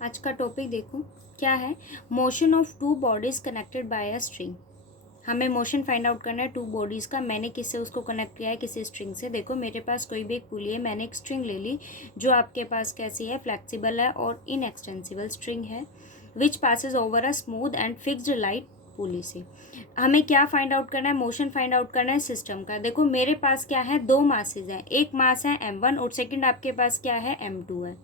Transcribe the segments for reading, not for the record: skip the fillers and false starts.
आज का टॉपिक देखो क्या है। Motion of two bodies connected by a string. हमें मोशन फाइंड आउट करना है टू बॉडीज का। मैंने किससे उसको कनेक्ट किया है, किसी स्ट्रिंग से। देखो मेरे पास कोई भी एक पुली है, मैंने एक स्ट्रिंग ले ली जो आपके पास कैसी है, फ्लेक्सिबल है और इनएक्सटेंसिबल स्ट्रिंग है which passes over a smooth and fixed light pulley से। हमें क्या फाइंड आउट करना है, मोशन फाइंड आउट करना है सिस्टम का। देखो मेरे पास क्या है, दो मासेज हैं, एक मास है m1 और सेकंड आपके पास क्या है, m2 है।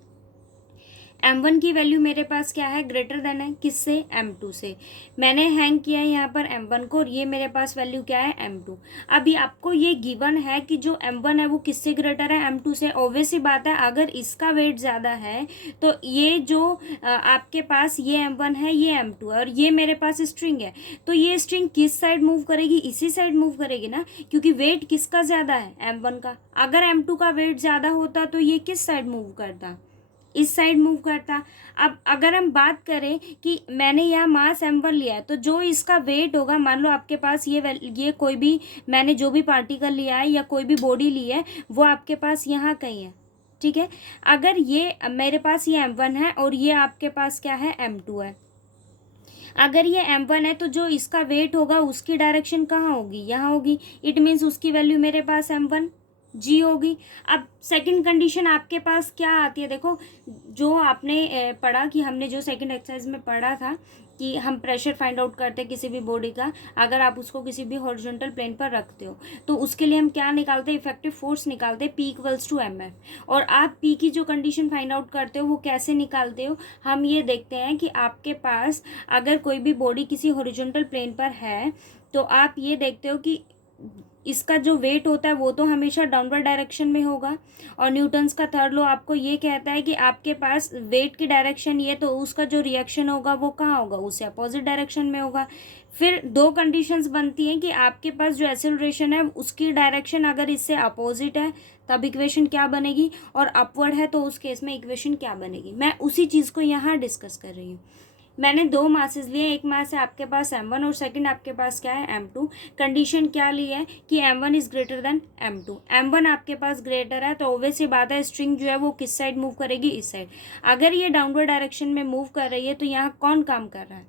m1 की वैल्यू मेरे पास क्या है, ग्रेटर देन है किससे, m2 से। मैंने हैंग किया है यहाँ पर m1 को और ये मेरे पास वैल्यू क्या है, m2। अभी आपको ये गिवन है कि जो m1 है वो किससे ग्रेटर है, m2 से। ऑब्वियस सी बात है, अगर इसका वेट ज़्यादा है तो ये जो आपके पास ये m1 है, ये m2 है और ये मेरे पास स्ट्रिंग है, तो ये स्ट्रिंग किस साइड मूव करेगी, इसी साइड मूव करेगी ना, क्योंकि वेट किसका ज़्यादा है, m1 का। अगर m2 का वेट ज़्यादा होता तो ये किस साइड मूव करता, इस साइड मूव करता। अब अगर हम बात करें कि मैंने यहाँ मास m1 लिया है तो जो इसका वेट होगा, मान लो आपके पास ये कोई भी मैंने जो भी पार्टिकल लिया है या कोई भी बॉडी ली है वो आपके पास यहाँ कहीं है, ठीक है। अगर ये मेरे पास ये m1 है और ये आपके पास क्या है, m2 है। अगर ये m1 है तो जो इसका वेट होगा उसकी डायरेक्शन कहाँ होगी, यहाँ होगी। इट मीन्स उसकी वैल्यू मेरे पास m1 जी होगी। अब सेकंड कंडीशन आपके पास क्या आती है, देखो जो आपने पढ़ा कि हमने जो सेकंड एक्सरसाइज में पढ़ा था कि हम प्रेशर फाइंड आउट करते हैं किसी भी बॉडी का, अगर आप उसको किसी भी हॉरिजॉन्टल प्लेन पर रखते हो तो उसके लिए हम क्या निकालते हैं, इफेक्टिव फोर्स निकालते हैं, P इक्वल्स टू mf। और आप P की जो कंडीशन फाइंड आउट करते हो वो कैसे निकालते हो, हम ये देखते हैं कि आपके पास अगर कोई भी बॉडी किसी हॉरिजॉन्टल प्लेन पर है तो आप ये देखते हो कि इसका जो वेट होता है वो तो हमेशा डाउनवर्ड डायरेक्शन में होगा। और न्यूटन्स का थर्ड लॉ आपको ये कहता है कि आपके पास वेट की डायरेक्शन ये, तो उसका जो रिएक्शन होगा वो कहाँ होगा, उससे अपोजिट डायरेक्शन में होगा। फिर दो कंडीशंस बनती हैं कि आपके पास जो एक्सेलरेशन है उसकी डायरेक्शन अगर इससे अपोजिट है तब इक्वेशन क्या बनेगी, और अपवर्ड है तो उस केस में इक्वेशन क्या बनेगी। मैं उसी चीज़ को यहाँ डिस्कस कर रही हूँ। मैंने दो मासेस लिए, एक मास है आपके पास m1 और सेकंड आपके पास क्या है, m2। कंडीशन क्या ली है कि m1 is greater than m2। m1 आपके पास ग्रेटर है तो ऑब्वियस सी बात है स्ट्रिंग जो है वो किस साइड मूव करेगी, इस साइड। अगर ये डाउनवर्ड डायरेक्शन में मूव कर रही है तो यहाँ कौन काम कर रहा है,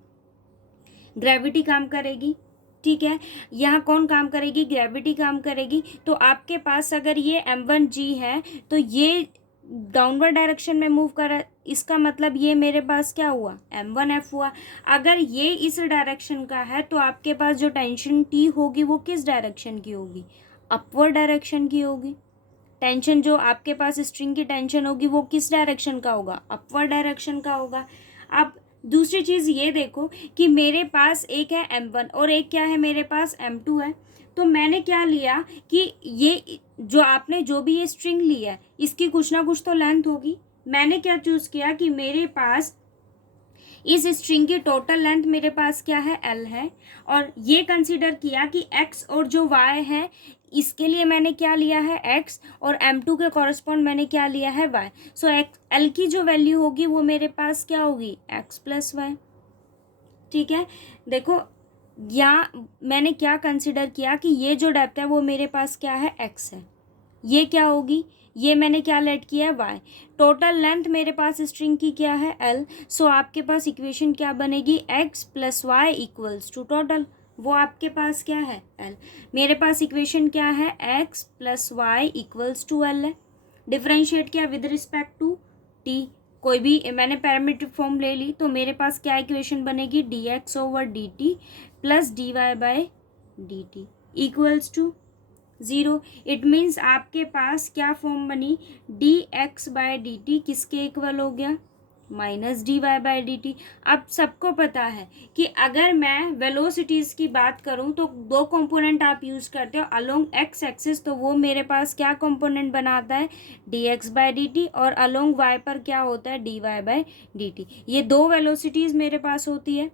ग्रेविटी काम करेगी, ठीक है। यहाँ कौन काम करेगी, ग्रेविटी काम करेगी। तो आपके पास अगर ये m1g है तो ये डाउनवर्ड डायरेक्शन में मूव कर रहा है, इसका मतलब ये मेरे पास क्या हुआ, m1f हुआ। अगर ये इस डायरेक्शन का है तो आपके पास जो टेंशन T होगी वो किस डायरेक्शन की होगी, अपवर्ड डायरेक्शन की होगी। टेंशन जो आपके पास स्ट्रिंग की टेंशन होगी वो किस डायरेक्शन का होगा, अपवर्ड डायरेक्शन का होगा। अब दूसरी चीज़ ये देखो कि मेरे पास एक है m1 और एक क्या है, मेरे पास m2 है। तो मैंने क्या लिया कि ये जो आपने जो भी ये स्ट्रिंग ली है इसकी कुछ ना कुछ तो लेंथ होगी। मैंने क्या चूज़ किया कि मेरे पास इस स्ट्रिंग की टोटल लेंथ मेरे पास क्या है, L है। और ये कंसीडर किया कि x और जो y है इसके लिए मैंने क्या लिया है, x, और m2 के कॉरस्पॉन्ड मैंने क्या लिया है, y। सो L की जो वैल्यू होगी वो मेरे पास क्या होगी, x प्लस वाई, ठीक है। देखो यहाँ मैंने क्या कंसीडर किया कि ये जो डेप्थ है वो मेरे पास क्या है, x है। ये क्या होगी, ये मैंने क्या लेट किया है, y। टोटल लेंथ मेरे पास स्ट्रिंग की क्या है, L। सो आपके पास इक्वेशन क्या बनेगी, x plus Y equals to total, वो आपके पास क्या है, L। मेरे पास इक्वेशन क्या है, x plus Y equals to L है। डिफ्रेंशिएट किया विद रिस्पेक्ट टू t, कोई भी मैंने पैरामीट्रिक फॉर्म ले ली तो मेरे पास क्या इक्वेशन बनेगी, dx over dt plus dy by dt equals to 0। It means आपके पास क्या फॉर्म बनी, dx बाय dt किसके इक्वल हो गया, माइनस dy बाय dt। अब सबको पता है कि अगर मैं वेलोसिटीज़ की बात करूं तो दो कंपोनेंट आप यूज़ करते हो अलोंग x एक्सिस, तो वो मेरे पास क्या कंपोनेंट बनाता है, dx बाय dt, और अलोंग y पर क्या होता है, dy बाय dt। ये दो वेलोसिटीज़ मेरे पास होती है।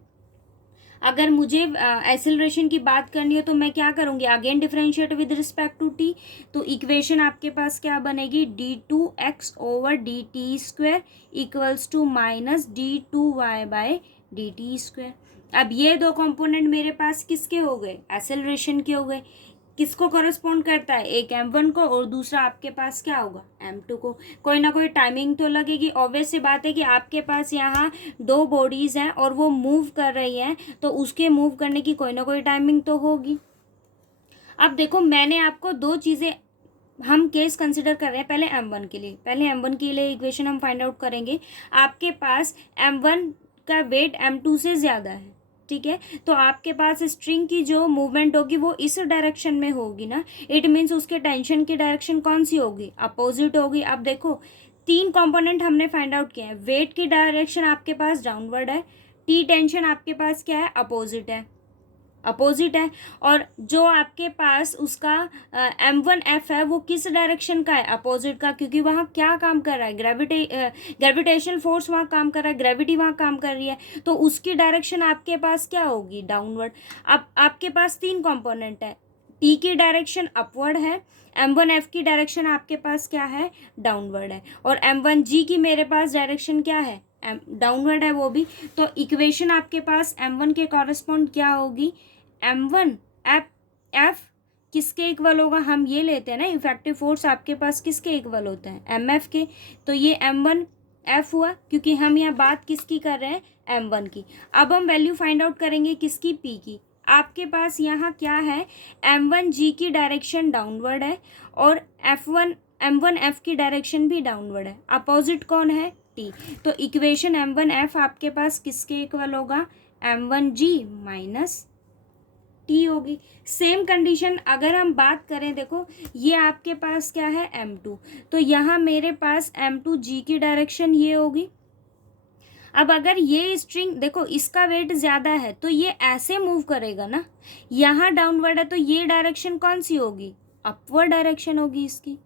अगर मुझे एक्सेलरेशन की बात करनी है तो मैं क्या करूँगी, again differentiate with respect to T. तो इक्वेशन आपके पास क्या बनेगी, d2x over dt square equals to minus d2y by dt square. अब ये दो कंपोनेंट मेरे पास किसके हो गए, एक्सेलरेशन के हो गए। किसको करस्पॉन्ड करता है, एक M1 को और दूसरा आपके पास क्या होगा, M2 को। कोई ना कोई टाइमिंग तो लगेगी। ऑब्वियस सी बात है कि आपके पास यहाँ दो बॉडीज़ हैं और वो मूव कर रही हैं, तो उसके मूव करने की कोई ना कोई टाइमिंग तो होगी। अब देखो, मैंने आपको दो चीज़ें, हम केस कंसिडर कर रहे हैं पहले M1 के लिए। पहले M1 के लिए इक्वेशन हम फाइंड आउट करेंगे। आपके पास M1 का वेट M2 से ज़्यादा है, ठीक है, तो आपके पास स्ट्रिंग की जो मूवमेंट होगी वो इस डायरेक्शन में होगी ना। इट मीन्स उसके टेंशन की डायरेक्शन कौन सी होगी, अपोजिट होगी। अब देखो, तीन कंपोनेंट हमने फाइंड आउट किए हैं। वेट की डायरेक्शन आपके पास डाउनवर्ड है, टी टेंशन आपके पास क्या है, अपोजिट है, अपोजिट है। और जो आपके पास उसका M1F है वो किस डायरेक्शन का है, अपोजिट का, क्योंकि वहाँ क्या काम कर रहा है, ग्रेविटेशनल फोर्स वहाँ काम कर रहा है, ग्रेविटी वहाँ काम कर रही है, तो उसकी डायरेक्शन आपके पास क्या होगी, डाउनवर्ड। अब आपके पास तीन कंपोनेंट है, टी की डायरेक्शन अपवर्ड है, M1F की डायरेक्शन आपके पास क्या है, डाउनवर्ड है, और M1G की मेरे पास डायरेक्शन क्या है, डाउनवर्ड है वो भी। तो इक्वेशन आपके पास M1 के कॉरेस्पॉन्ड क्या होगी, M1F किसके इक्वल होगा, हम ये लेते हैं ना, इफेक्टिव फोर्स आपके पास किसके इक्वल होता है, MF के। तो ये M1F हुआ, क्योंकि हम यहाँ बात किसकी कर रहे हैं, M1 की। अब हम वैल्यू फाइंड आउट करेंगे किसकी, P की। आपके पास यहाँ क्या है, M1G की डायरेक्शन डाउनवर्ड है और M1F की डायरेक्शन भी डाउनवर्ड है, अपोजिट कौन है, T। तो इक्वेशन M1F आपके पास किसके इक्वल होगा, M1G माइनस T होगी। सेम कंडीशन अगर हम बात करें, देखो ये आपके पास क्या है, M2, तो यहाँ मेरे पास M2G की डायरेक्शन ये होगी। अब अगर ये स्ट्रिंग, देखो इसका वेट ज़्यादा है तो ये ऐसे मूव करेगा ना, यहाँ डाउनवर्ड है तो ये डायरेक्शन कौन सी होगी, अपवर्ड डायरेक्शन होगी, इसकी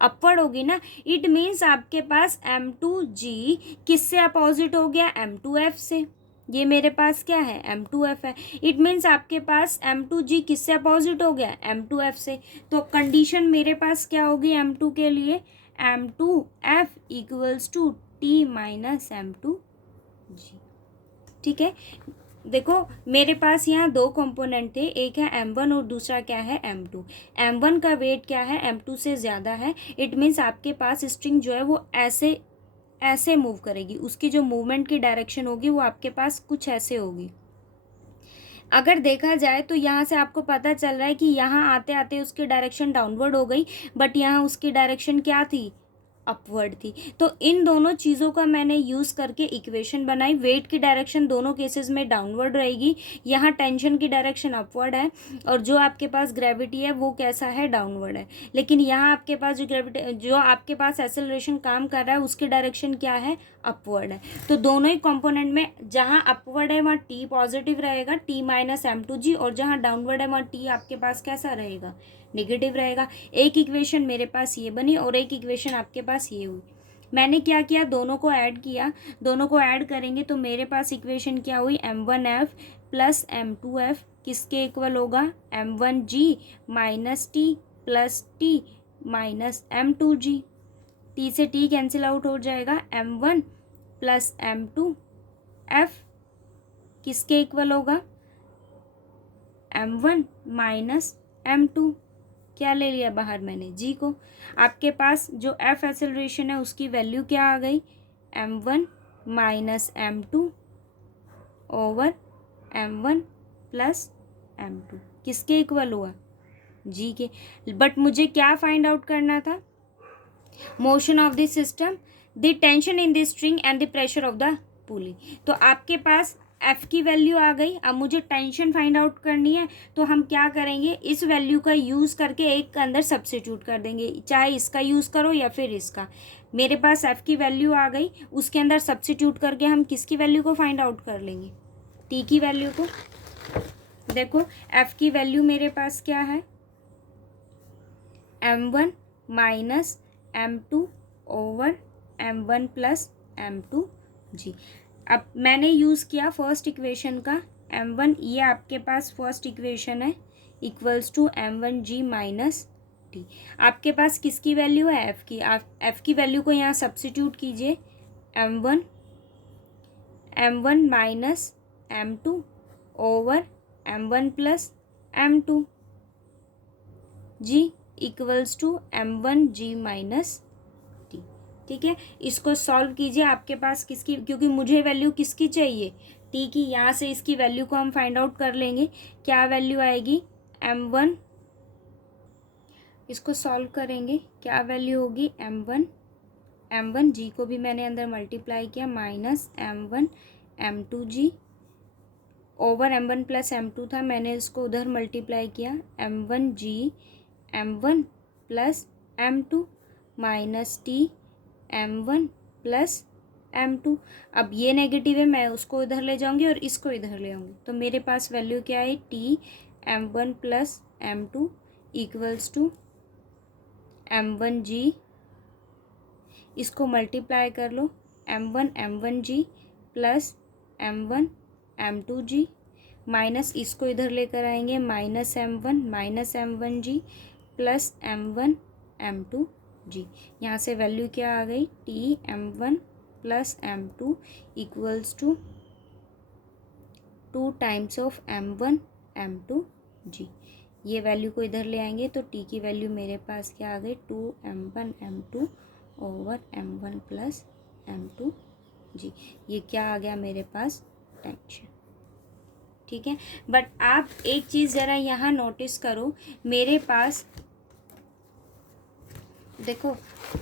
अपवर्ड होगी ना। इट मीन्स आपके पास M2G किससे अपोजिट हो गया, M2F से। ये मेरे पास क्या है, M2F है। इट मीन्स आपके पास M2G किससे अपोजिट हो गया, M2F से। तो कंडीशन मेरे पास क्या होगी M2 के लिए, M2F equals to T minus M2G, ठीक है। देखो मेरे पास यहाँ दो कंपोनेंट थे, एक है M1 और दूसरा क्या है, M2। M1 का वेट क्या है, M2 से ज़्यादा है। इट मीन्स आपके पास स्ट्रिंग जो है वो ऐसे ऐसे मूव करेगी, उसकी जो मूवमेंट की डायरेक्शन होगी वो आपके पास कुछ ऐसे होगी। अगर देखा जाए तो यहाँ से आपको पता चल रहा है कि यहाँ आते आते उसकी डायरेक्शन डाउनवर्ड हो गई, बट यहाँ उसकी डायरेक्शन क्या थी, अपवर्ड थी। तो इन दोनों चीज़ों का मैंने यूज़ करके इक्वेशन बनाई। वेट की डायरेक्शन दोनों केसेस में डाउनवर्ड रहेगी, यहाँ टेंशन की डायरेक्शन अपवर्ड है, और जो आपके पास ग्रेविटी है वो कैसा है, डाउनवर्ड है। लेकिन यहाँ आपके पास जो आपके पास एक्सेलरेशन काम कर रहा है उसकी डायरेक्शन क्या है, अपवर्ड है। तो दोनों ही कंपोनेंट में जहाँ अपवर्ड है वहाँ T पॉजिटिव रहेगा, T माइनस M2G, और जहाँ डाउनवर्ड है वहाँ T आपके पास कैसा रहेगा, नेगेटिव रहेगा। एक इक्वेशन मेरे पास ये बनी और एक इक्वेशन आपके पास ये हुई। मैंने क्या किया, दोनों को ऐड किया। दोनों को ऐड करेंगे तो मेरे पास इक्वेशन क्या हुई, M1F प्लस M2F किसके इक्वल होगा, M1G minus T plus T minus M2G। T से T कैंसिल आउट हो जाएगा, M1 प्लस M2F किसके इक्वल होगा, M1 माइनस M2। क्या ले लिया बाहर मैंने, G को। आपके पास जो F एक्सेलरेशन है उसकी वैल्यू क्या आ गई, M1 minus M2 over M1 plus M2 किसके इक्वल हुआ, G के। बट मुझे क्या फाइंड आउट करना था, motion of the system, the tension in the string and the pressure of the पुली। तो आपके पास F की वैल्यू आ गई। अब मुझे टेंशन फाइंड आउट करनी है, तो हम क्या करेंगे, इस वैल्यू का यूज़ करके एक के अंदर सब्स्टिट्यूट कर देंगे, चाहे इसका यूज़ करो या फिर इसका। मेरे पास F की वैल्यू आ गई, उसके अंदर सब्स्टिट्यूट करके हम किसकी वैल्यू को फाइंड आउट कर लेंगे, T की वैल्यू को। देखो F की वैल्यू मेरे पास क्या है, M1 minus M2 over M1 plus M2G। अब मैंने यूज़ किया फर्स्ट इक्वेशन का, M1, ये आपके पास फर्स्ट इक्वेशन है, equals to M1G minus T। आपके पास किसकी वैल्यू है, F की। आप F की वैल्यू को यहाँ सब्स्टिट्यूट कीजिए, M1 minus M2 over M1 plus M2। G equals to m1g minus T. ठीक है, इसको सॉल्व कीजिए। आपके पास किसकी, क्योंकि मुझे वैल्यू किसकी चाहिए, टी की। यहाँ से इसकी वैल्यू को हम फाइंड आउट कर लेंगे। क्या वैल्यू आएगी, m1, इसको सॉल्व करेंगे, क्या वैल्यू होगी m1 जी को भी मैंने अंदर मल्टीप्लाई किया minus m2 over m1 plus m2 था, मैंने इसको उधर मल्टीप्लाई किया m1 m1 plus m2 minus T m1 plus m2। अब ये नेगेटिव है, मैं उसको इधर ले जाऊंगी और इसको इधर ले आऊंगी, तो मेरे पास वैल्यू क्या है, T m1 plus m2 equals to m1g, इसको मल्टीप्लाई कर लो, m1 प्लस m2g माइनस इसको इधर लेकर आएंगे माइनस m1g प्लस m2g। यहाँ से वैल्यू क्या आ गई, T m1 plus m2 equals to 2 times of m2g। ये वैल्यू को इधर ले आएंगे तो टी की वैल्यू मेरे पास क्या आ गई, 2m1m2 over m1 plus m2g। ये क्या आ गया मेरे पास, टेंशन। ठीक है, बट आप एक चीज़ ज़रा यहाँ नोटिस करो, मेरे पास देखो,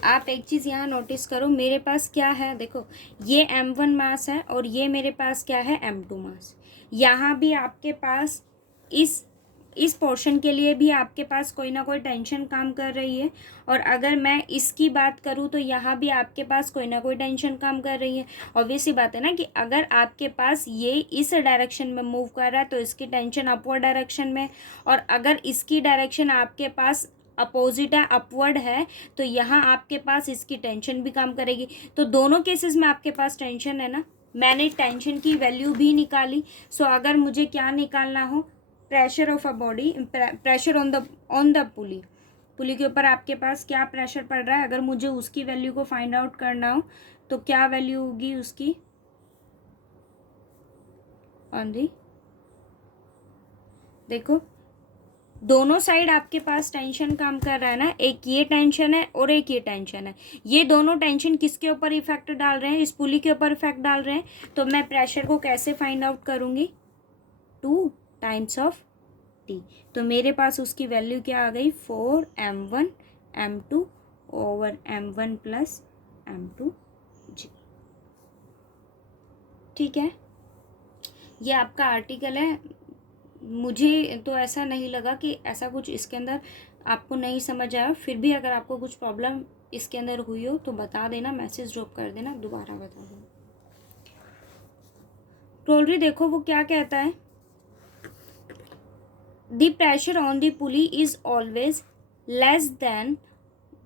आप एक चीज़ यहाँ नोटिस करो, मेरे पास क्या है, देखो ये m1 मास है और ये मेरे पास क्या है, m2 मास। यहाँ भी आपके पास इस पोर्शन के लिए भी आपके पास कोई ना कोई टेंशन काम कर रही है, और अगर मैं इसकी बात करूँ तो यहाँ भी आपके पास कोई ना कोई टेंशन काम कर रही है। ऑब्वियस सी बात है ना कि अगर आपके पास ये इस डायरेक्शन में मूव कर रहा है तो इसकी टेंशन अपवर्ड डायरेक्शन में, और अगर इसकी डायरेक्शन आपके पास अपोजिट है, अपवर्ड है, तो यहाँ आपके पास इसकी टेंशन भी काम करेगी। तो दोनों केसेस में आपके पास टेंशन है ना। मैंने टेंशन की वैल्यू भी निकाली। सो अगर मुझे क्या निकालना हो, pressure of a body, pressure on the पुली के ऊपर आपके पास क्या प्रेशर पड़ रहा है, अगर मुझे उसकी वैल्यू को फाइंड आउट करना हो तो क्या वैल्यू होगी उसकी ऑन दी, देखो दोनों साइड आपके पास टेंशन काम कर रहा है ना, एक ये टेंशन है और एक ये टेंशन है। ये दोनों टेंशन किसके ऊपर इफेक्ट डाल रहे हैं, इस पुली के ऊपर इफेक्ट डाल रहे हैं। तो मैं प्रेशर को कैसे फाइंड आउट करूँगी, 2 टाइम्स ऑफ टी। तो मेरे पास उसकी वैल्यू क्या आ गई, 4m1m2 over m1 plus m2g। ठीक है, ये आपका आर्टिकल है। मुझे तो ऐसा नहीं लगा कि ऐसा कुछ इसके अंदर आपको नहीं समझ आया। फिर भी अगर आपको कुछ प्रॉब्लम इसके अंदर हुई हो तो बता देना, मैसेज ड्रॉप कर देना, दोबारा बता देना। टोलरी देखो वो क्या कहता है, the pressure on the pulley is always less than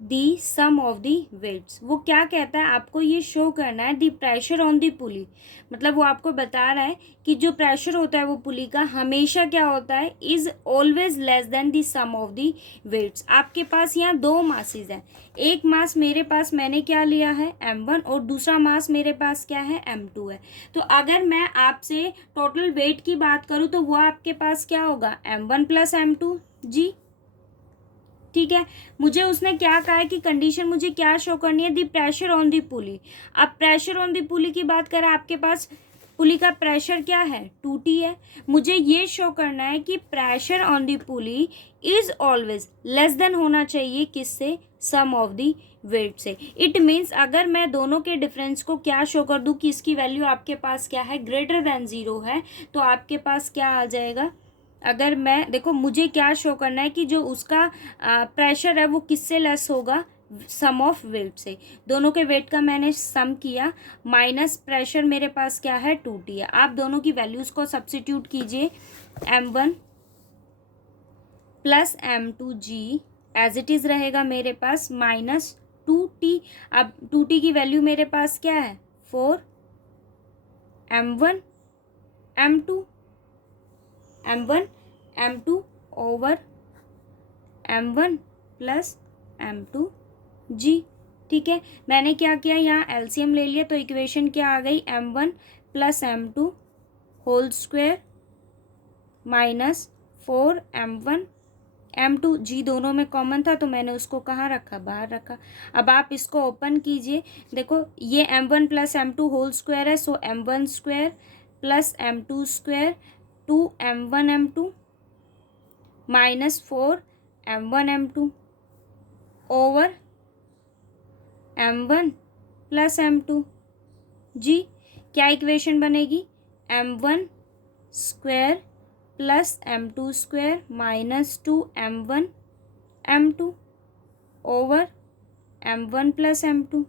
the sum of the weights. वो क्या कहता है, आपको ये शो करना है दी प्रेशर ऑन दी पुली, मतलब वो आपको बता रहा है कि जो प्रेशर होता है वो पुली का हमेशा क्या होता है, is always less than the sum of the weights. आपके पास यहाँ 2 मासेज हैं, एक मास मेरे पास मैंने क्या लिया है m1 और दूसरा मास मेरे पास क्या है m2 है। तो अगर मैं आपसे टोटल वेट की बात करूँ तो वो आपके पास क्या होगा, m1 प्लस m2 जी। ठीक है, मुझे उसने क्या कहा है कि कंडीशन मुझे क्या शो करनी है, दी प्रेशर ऑन दी पुली। अब प्रेशर ऑन दी पुली की बात करें, आपके पास पुली का प्रेशर क्या है, 2T है। मुझे ये शो करना है कि pressure on the pulley is always less then होना चाहिए किससे, सम ऑफ दी वेट से। इट मीन्स अगर मैं दोनों के डिफरेंस को क्या शो कर दूं कि इसकी वैल्यू आपके पास क्या है, ग्रेटर देन 0 है, तो आपके पास क्या आ जाएगा, अगर मैं देखो मुझे क्या शो करना है कि जो उसका प्रेशर है वो किससे लेस होगा, सम ऑफ वेट से। दोनों के वेट का मैंने सम किया, माइनस प्रेशर मेरे पास क्या है, 2T है। आप दोनों की वैल्यूज़ को सब्स्टिट्यूट कीजिए, m1 plus m2g as it is रहेगा मेरे पास माइनस 2T। अब 2T की वैल्यू मेरे पास क्या है, 4 m1 m2 over m1 plus m2g। ठीक है, मैंने क्या किया, यहाँ एलसीएम ले लिया, तो इक्वेशन क्या आ गई, m1 plus m2 whole square minus 4m1 M2 g दोनों में कॉमन था तो मैंने उसको कहाँ रखा, बाहर रखा। अब आप इसको ओपन कीजिए, देखो ये M1 plus M2 whole square है, सो M1 square plus M2 square 2M1 M2 minus 4M1 M2 over M1 plus M2 जी। क्या इक्वेशन बनेगी, M1 square plus M2 square minus 2M1 M2 over M1 plus M2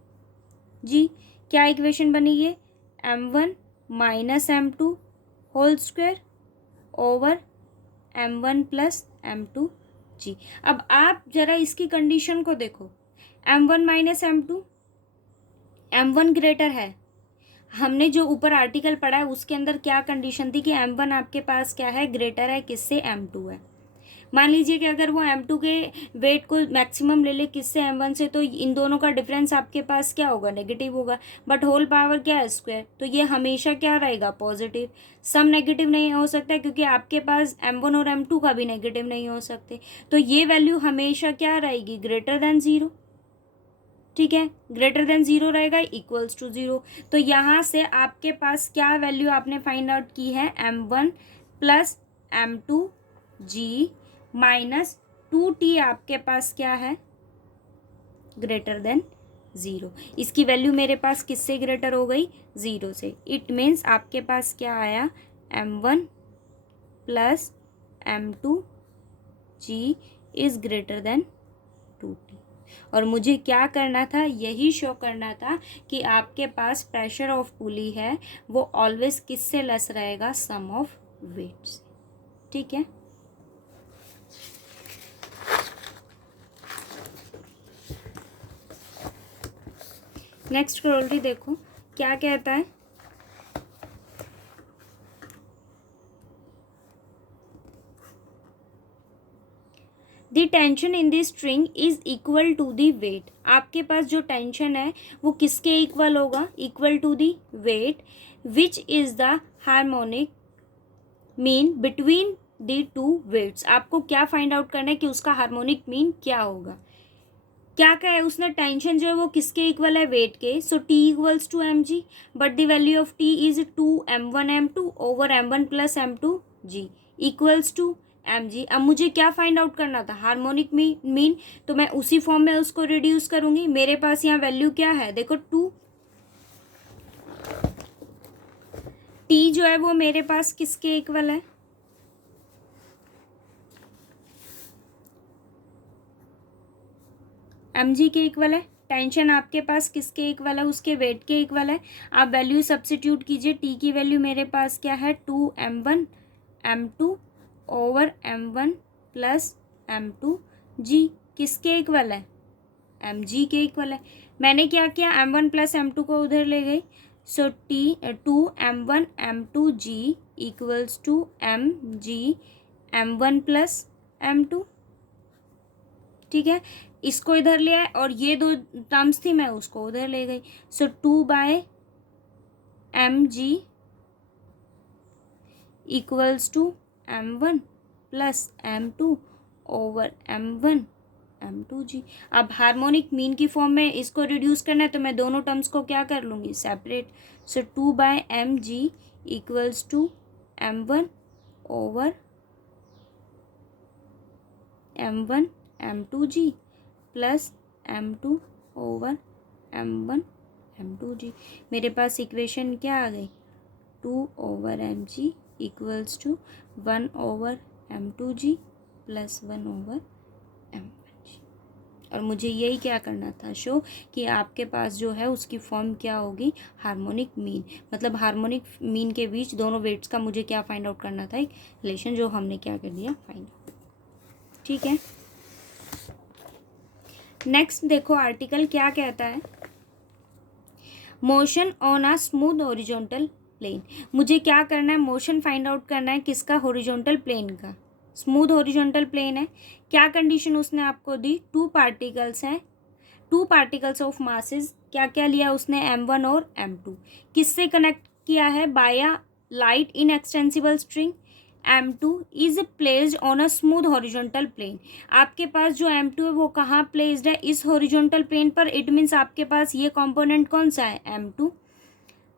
जी। क्या equation बनी ये, M1 minus M2 whole square over M1 plus M2 g. अब आप जरा इसकी condition को देखो, M1 minus M2, M1 greater है। हमने जो ऊपर आर्टिकल पढ़ा है उसके अंदर क्या कंडीशन थी कि M1 आपके पास क्या है, ग्रेटर है किससे, M2 है। मान लीजिए कि अगर वो M2 के वेट को मैक्सिमम ले ले किससे, M1 से, तो इन दोनों का डिफरेंस आपके पास क्या होगा, नेगेटिव होगा। बट होल पावर क्या है, स्क्वायर, तो ये हमेशा क्या रहेगा, पॉजिटिव। सम नेगेटिव नहीं हो सकता क्योंकि आपके पास M1 और M2 का भी नेगेटिव नहीं हो सकते, तो ये वैल्यू हमेशा क्या रहेगी, ग्रेटर देन ज़ीरो। ठीक है, ग्रेटर देन ज़ीरो रहेगा, इक्वल्स टू ज़ीरो। तो यहाँ से आपके पास क्या वैल्यू आपने फाइंड आउट की है, M1 प्लस M2 जी माइनस 2T आपके पास क्या है, ग्रेटर देन ज़ीरो। इसकी वैल्यू मेरे पास किससे ग्रेटर हो गई, ज़ीरो से। इट मीन्स आपके पास क्या आया, M1 plus M2 g is greater than 2T। और मुझे क्या करना था, यही शो करना था कि आपके पास प्रेशर ऑफ पुली है वो ऑलवेज किससे लेस रहेगा, सम ऑफ वेट्स। ठीक है, नेक्स्ट क्रोल्टी देखो क्या कहता है, the tension in the string is equal to the weight. आपके पास जो टेंशन है वो किसके इक्वल होगा, equal to the weight, which is the harmonic mean between the two weights. आपको क्या फाइंड आउट करना है कि उसका हार्मोनिक मीन क्या होगा। क्या क्या है उसने, टेंशन जो है वो किसके इक्वल है, वेट के, so T equals to mg, but the value of T is 2M1 M2 over M1 plus M2 g equals to mg। अब मुझे क्या फाइंड आउट करना था, हार्मोनिक मीन, तो मैं उसी फॉर्म में उसको रिड्यूस करूंगी। मेरे पास यहाँ वैल्यू क्या है, देखो 2, T जो है वो मेरे पास किसके इक्वल है, mg के इक्वल है। टेंशन आपके पास किसके इक्वल है, उसके वेट के इक्वल है। आप वैल्यू सब्स्टिट्यूट कीजिए, टी की वैल्यू मेरे पास क्या है, 2M1 M2 over M1 plus M2 जी किसके इक्वल है, mg के इक्वल है। मैंने क्या किया, M1 प्लस M2 को उधर ले गई, so T 2M1 M2 g equals to mg M1 plus M2। ठीक है, इसको इधर ले आए और ये दो टर्म्स थी मैं उसको उधर ले गई, so 2/mg equals to M1 plus M2 over M1 M2 g. अब हार्मोनिक मीन की फॉर्म में इसको रिड्यूस करना है तो मैं दोनों टर्म्स को क्या कर लूँगी, separate, so 2/mg equals to M1 over M1 M2 g plus M2 over M1 M2 g. मेरे पास इक्वेशन क्या आ गई, 2 ओवर mg इक्वल्स टू 1 ओवर M2 g plus 1 over M1 g. और मुझे यही क्या करना था, शो कि आपके पास जो है उसकी फॉर्म क्या होगी, हार्मोनिक मीन। मतलब हार्मोनिक मीन के बीच दोनों वेट्स का मुझे क्या फाइंड आउट करना था, एक रिलेशन, जो हमने क्या कर दिया, फाइंड आउट। ठीक है, नेक्स्ट देखो आर्टिकल क्या कहता है, motion on a smooth horizontal plane. मुझे क्या करना है, मोशन फाइंड आउट करना है किसका, हॉरिजॉन्टल प्लेन का। स्मूथ हॉरिजॉन्टल प्लेन है, क्या कंडीशन उसने आपको दी, टू पार्टिकल्स हैं, टू पार्टिकल्स ऑफ मासेस, क्या क्या लिया उसने, M1 और M2। किससे कनेक्ट किया है, by a light inextensible string. M2 is placed on a smooth horizontal plane. आपके पास जो M2 है वो कहाँ प्लेस्ड है, इस हॉरिजॉन्टल प्लेन पर। इट मीन्स आपके पास ये कंपोनेंट कौन सा है, M2।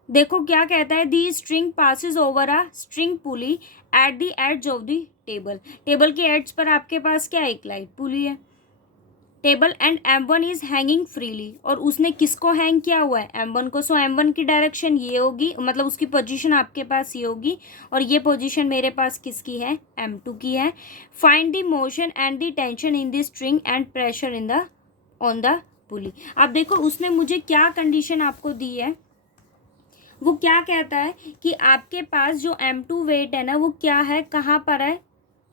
देखो क्या कहता है, the string passes over a string pulley at the edge of the table. Table के एड्ज पर आपके पास क्या है, एक लाइट पुली है। Table and M1 is hanging freely, और उसने किसको हैंग किया हुआ है, M1 को। सो M1 की डायरेक्शन ये होगी, मतलब उसकी पोजीशन आपके पास ये होगी, और ये पोजीशन मेरे पास किसकी है, M2 की है। Find the motion and the tension in the string and pressure in the on the पुली। अब देखो उसने मुझे क्या कंडीशन आपको दी है, वो क्या कहता है कि आपके पास जो M2 वेट है ना, वो क्या है, कहाँ पर है,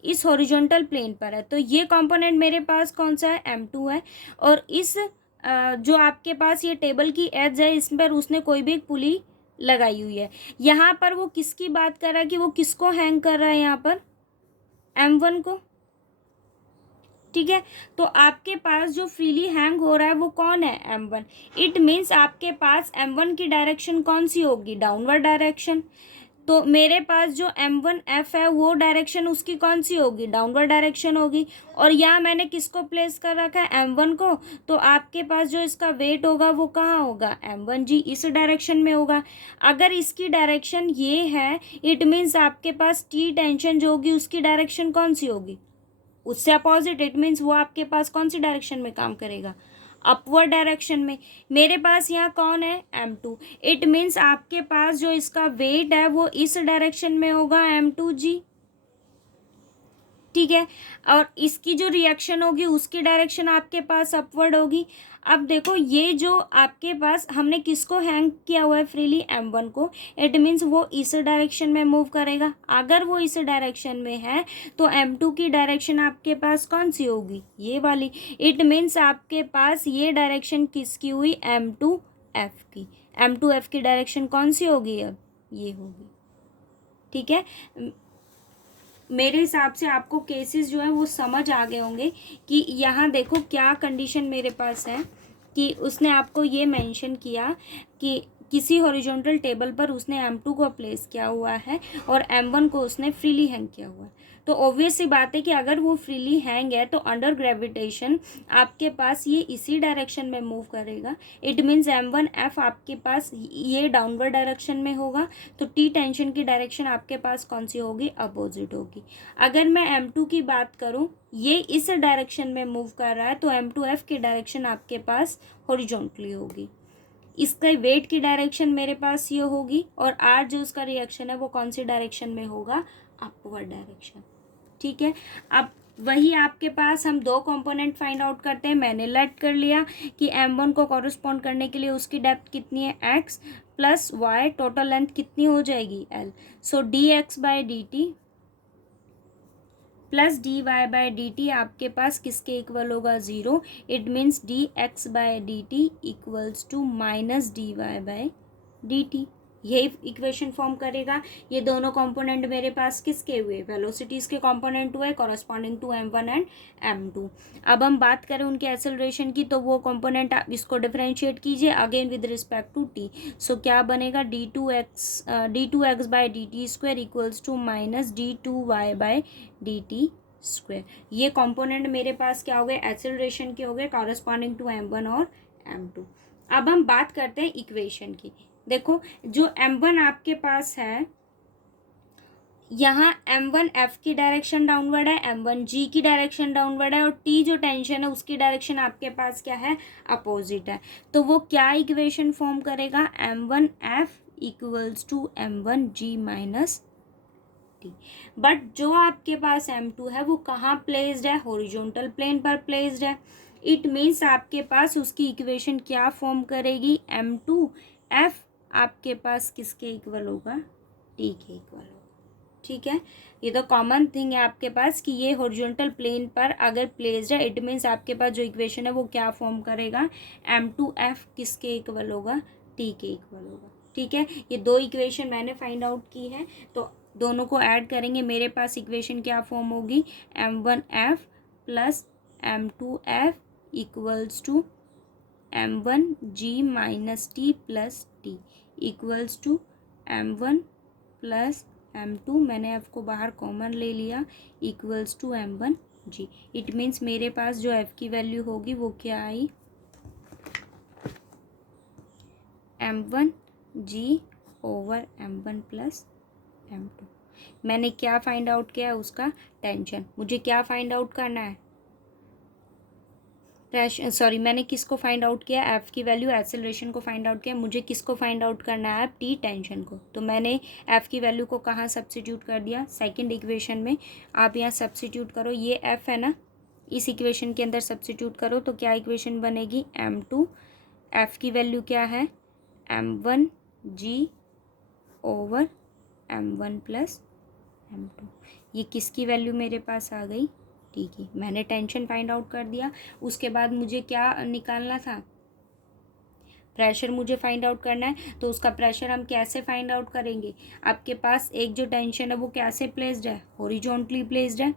इस हॉरिजॉन्टल प्लेन पर है। तो ये कंपोनेंट मेरे पास कौन सा है, M2 है। और इस जो आपके पास ये टेबल की एज है, इस पर उसने कोई भी एक पुली लगाई हुई है। यहाँ पर वो किसकी बात कर रहा है कि वो किसको हैंग कर रहा है, यहाँ पर M1 को। ठीक है, तो आपके पास जो फ्रीली हैंग हो रहा है वो कौन है, M1। इट मीन्स आपके पास M1 की डायरेक्शन कौन सी होगी, डाउनवर्ड डायरेक्शन। तो मेरे पास जो M1F है वो डायरेक्शन उसकी कौन सी होगी, डाउनवर्ड डायरेक्शन होगी। और यहाँ मैंने किसको प्लेस कर रखा है, M1 को। तो आपके पास जो इसका वेट होगा वो कहाँ होगा, M1G, इस डायरेक्शन में होगा। अगर इसकी डायरेक्शन ये है, इट मीन्स आपके पास T टेंशन जो होगी उसकी डायरेक्शन कौन सी होगी, उससे अपोजिट। इट मीन्स वो आपके पास कौन सी डायरेक्शन में काम करेगा, अपवर्ड डायरेक्शन में। मेरे पास यहाँ कौन है, M2। इट मीन्स आपके पास जो इसका वेट है वो इस डायरेक्शन में होगा, M2G। ठीक है, और इसकी जो रिएक्शन होगी उसकी डायरेक्शन आपके पास अपवर्ड होगी। अब देखो ये जो आपके पास हमने किसको हैंग किया हुआ है फ्रीली, M1 को। इट मीन्स वो इस डायरेक्शन में मूव करेगा। अगर वो इस डायरेक्शन में है तो M2 की डायरेक्शन आपके पास कौन सी होगी, ये वाली। इट मीन्स आपके पास ये डायरेक्शन किसकी हुई, M2F की। M2F की डायरेक्शन कौन सी होगी, अब ये होगी। ठीक है, मेरे हिसाब से आपको केसेस जो है वो समझ आ गए होंगे कि यहाँ देखो क्या कंडीशन मेरे पास है, कि उसने आपको ये मेंशन किया कि किसी हॉरिजॉन्टल टेबल पर उसने M2 को प्लेस किया हुआ है और M1 को उसने फ्रीली हैंग किया हुआ है। तो ऑब्वियस सी बात है कि अगर वो फ्रीली हैंग है तो अंडर ग्रेविटेशन आपके पास ये इसी डायरेक्शन में मूव करेगा। इट मीन्स M1F आपके पास ये डाउनवर्ड डायरेक्शन में होगा, तो T टेंशन की डायरेक्शन आपके पास कौन सी होगी, अपोजिट होगी। अगर मैं M2 की बात करूँ, ये इस डायरेक्शन में मूव कर रहा है, तो M2F की डायरेक्शन आपके पास हॉरिजॉन्टली होगी। इसका वेट की डायरेक्शन मेरे पास ये होगी, और R जो उसका रिएक्शन है वो कौन सी डायरेक्शन में होगा, अपवर्ड डायरेक्शन। ठीक है, अब वही आपके पास हम दो कंपोनेंट फाइंड आउट करते हैं। मैंने लेट कर लिया कि M1 को कॉरस्पॉन्ड करने के लिए उसकी डेप्थ कितनी है, x plus y, total length कितनी हो जाएगी, L। So dx by dt plus dy by dt आपके पास किसके इक्वल होगा, 0। It means dx by dt equals to minus dy by dt। यही इक्वेशन फॉर्म करेगा। ये दोनों कंपोनेंट मेरे पास किसके हुए, वेलोसिटीज़ के कंपोनेंट हुए, corresponding to M1 and M2। अब हम बात करें उनके एक्सेलरेशन की, तो वो कंपोनेंट आप इसको डिफरेंशिएट कीजिए again with respect to t। So क्या बनेगा, d2x by dt square equals to minus d2y by dt square. ये कंपोनेंट मेरे पास क्या हो गए, एक्सेलरेशन के हो गए, कॉरस्पॉन्डिंग टू M1 और M2। अब हम बात करते हैं इक्वेशन की। देखो जो M1 आपके पास है, यहाँ M1F की डायरेक्शन डाउनवर्ड है, M1G की डायरेक्शन डाउनवर्ड है, और T जो टेंशन है उसकी डायरेक्शन आपके पास क्या है, अपोजिट है। तो वो क्या इक्वेशन फॉर्म करेगा, M1F equals to M1G minus T। But जो आपके पास M2 है वो कहाँ प्लेस्ड है, हॉरिजॉन्टल प्लेन पर प्लेस्ड है। इट मीन्स आपके पास उसकी इक्वेशन क्या फॉर्म करेगी, M2F आपके पास किसके इक्वल होगा, T के इक्वल होगा। ठीक है, ये तो कॉमन थिंग है आपके पास कि ये हॉरिजॉन्टल प्लेन पर अगर प्लेस्ड है, इट मीन्स आपके पास जो इक्वेशन है वो क्या फॉर्म करेगा, M2F किसके इक्वल होगा, T के इक्वल होगा। ठीक है, ये दो इक्वेशन मैंने फाइंड आउट की है, तो दोनों को ऐड करेंगे, मेरे पास इक्वेशन क्या फॉर्म होगी, M1F plus M2F equals to M1G minus T plus T equals to M1 plus m2, मैंने f को बाहर कॉमन ले लिया, equals to m1g। It means मेरे पास जो f की वैल्यू होगी वो क्या आई, m1g over m1 plus m2। मैंने क्या फाइंड आउट किया है, उसका टेंशन। मुझे क्या फाइंड आउट करना है, प्रेशर, सॉरी मैंने किसको फाइंड आउट किया, एफ की वैल्यू, एक्सेलरेशन को फाइंड आउट किया। मुझे किसको फाइंड आउट करना है, टी, टेंशन को। तो मैंने एफ की वैल्यू को कहाँ सब्स्टिट्यूट कर दिया, सेकंड इक्वेशन में। आप यहाँ सब्स्टिट्यूट करो, ये एफ है ना, इस इक्वेशन के अंदर सब्स्टिट्यूट करो तो क्या इक्वेशन बनेगी, m2, एफ की वैल्यू क्या है, m1g over m1 plus m2। ये किसकी वैल्यू मेरे पास आ गई, टी की। मैंने टेंशन फाइंड आउट कर दिया। उसके बाद मुझे क्या निकालना था, प्रेशर मुझे फाइंड आउट करना है। तो उसका प्रेशर हम कैसे फाइंड आउट करेंगे, आपके पास एक जो टेंशन है वो कैसे प्लेस्ड है, हॉरिजॉन्टली प्लेस्ड है,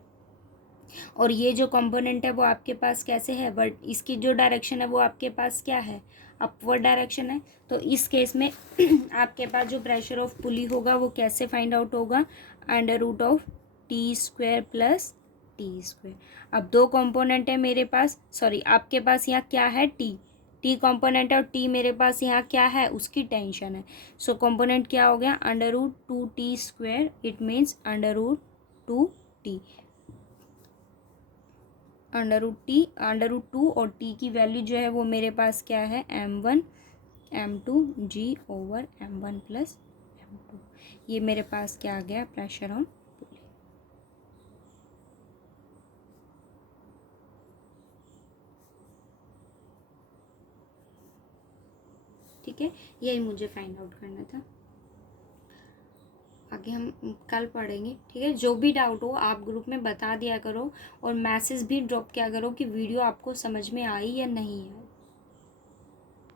और ये जो कंपोनेंट है वो आपके पास कैसे है, बट इसकी जो डायरेक्शन है वो आपके पास क्या है, अपवर्ड डायरेक्शन है। तो इस केस में आपके पास जो प्रेशर ऑफ पुली होगा वो कैसे फाइंड आउट होगा, under root of T square plus T square. अब दो कंपोनेंट है मेरे पास, सॉरी आपके पास यहाँ क्या है, टी कंपोनेंट है, और टी मेरे पास यहाँ क्या है, उसकी टेंशन है। सो कंपोनेंट क्या हो गया, under root 2t square, it means under root 2t, under root 2, और टी की वैल्यू जो है वो मेरे पास क्या है, m1 m2g over m1 plus m2। ये मेरे पास क्या आ गया, प्रेशर ऑन पुली। ठीक है, यही मुझे फाइंड आउट करना था। आगे हम कल पढ़ेंगे। ठीक है, जो भी डाउट हो आप ग्रुप में बता दिया करो, और मैसेज भी ड्रॉप किया करो कि वीडियो आपको समझ में आई या नहीं आई।